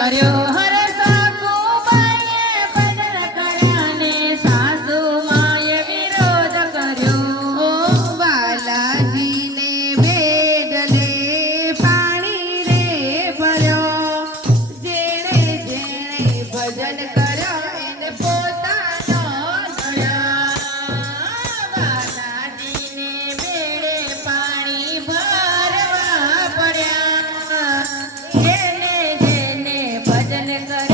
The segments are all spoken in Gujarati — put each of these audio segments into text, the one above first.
adiós. ಕನಕ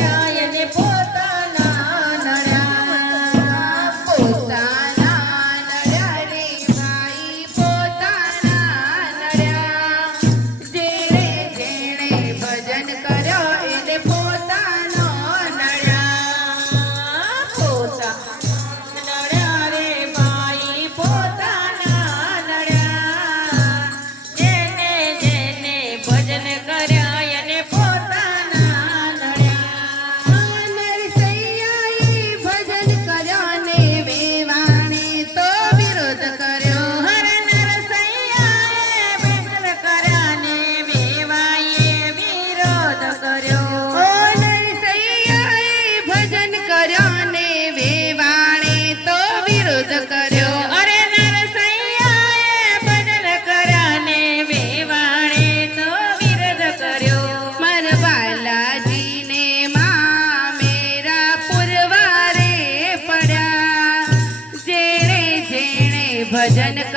जनक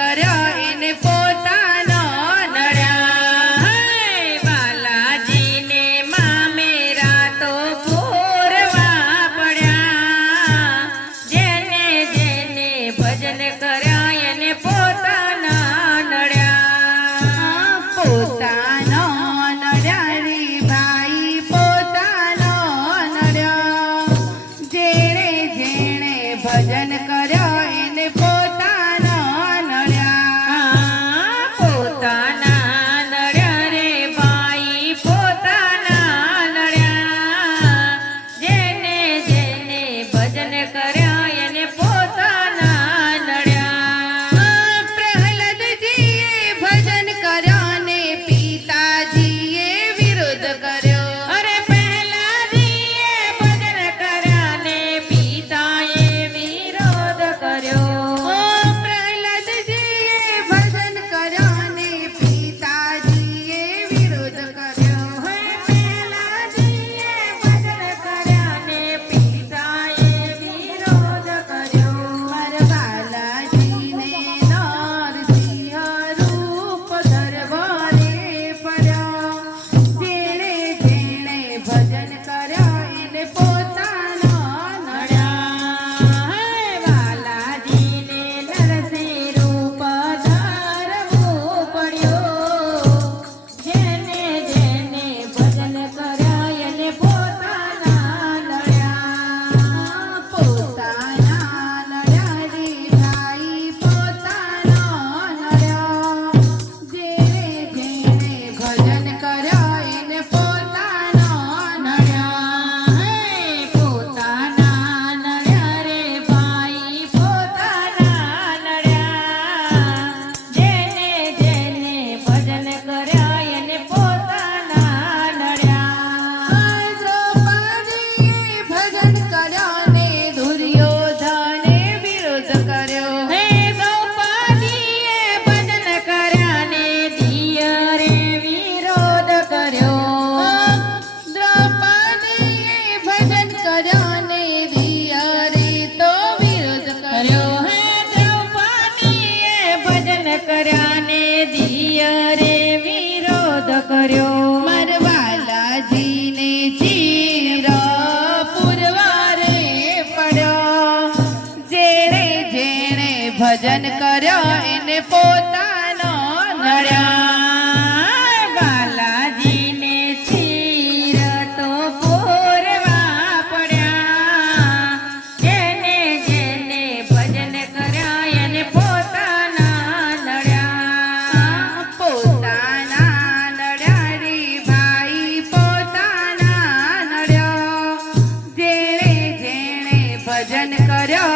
ભજન કર્યો એને પોતાનો નડ્યા બાલાજીને શીર તો પોરવા પડ્યા. જેને જેને ભજન કર્યા એને પોતાના નડ્યા. પોતાના નડ્યા રે ભાઈ પોતાના નડ્યો. જેણે જેણે ભજન કર્યો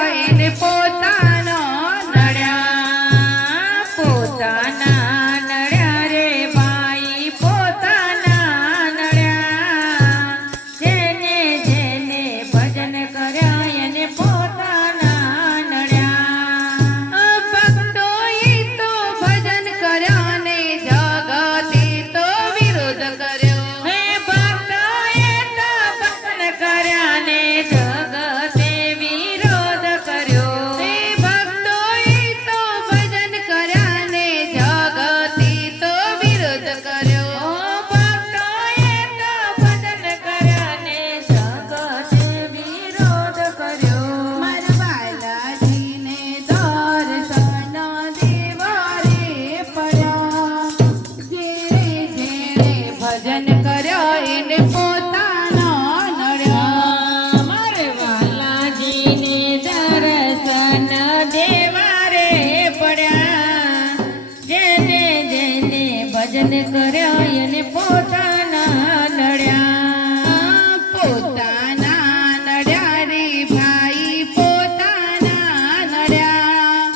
ભજન કર્યા એને પોતાના નડ્યા. પોતાના નડ્યા રે ભાઈ, પોતાના નડ્યા.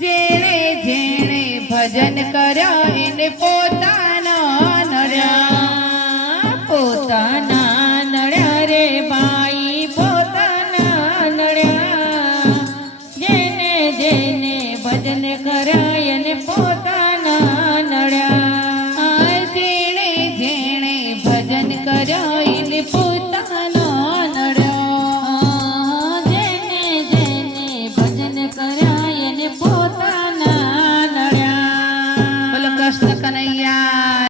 જેણે જેણે ભજન કર્યા એને પોતાના નડ્યા. પોતાના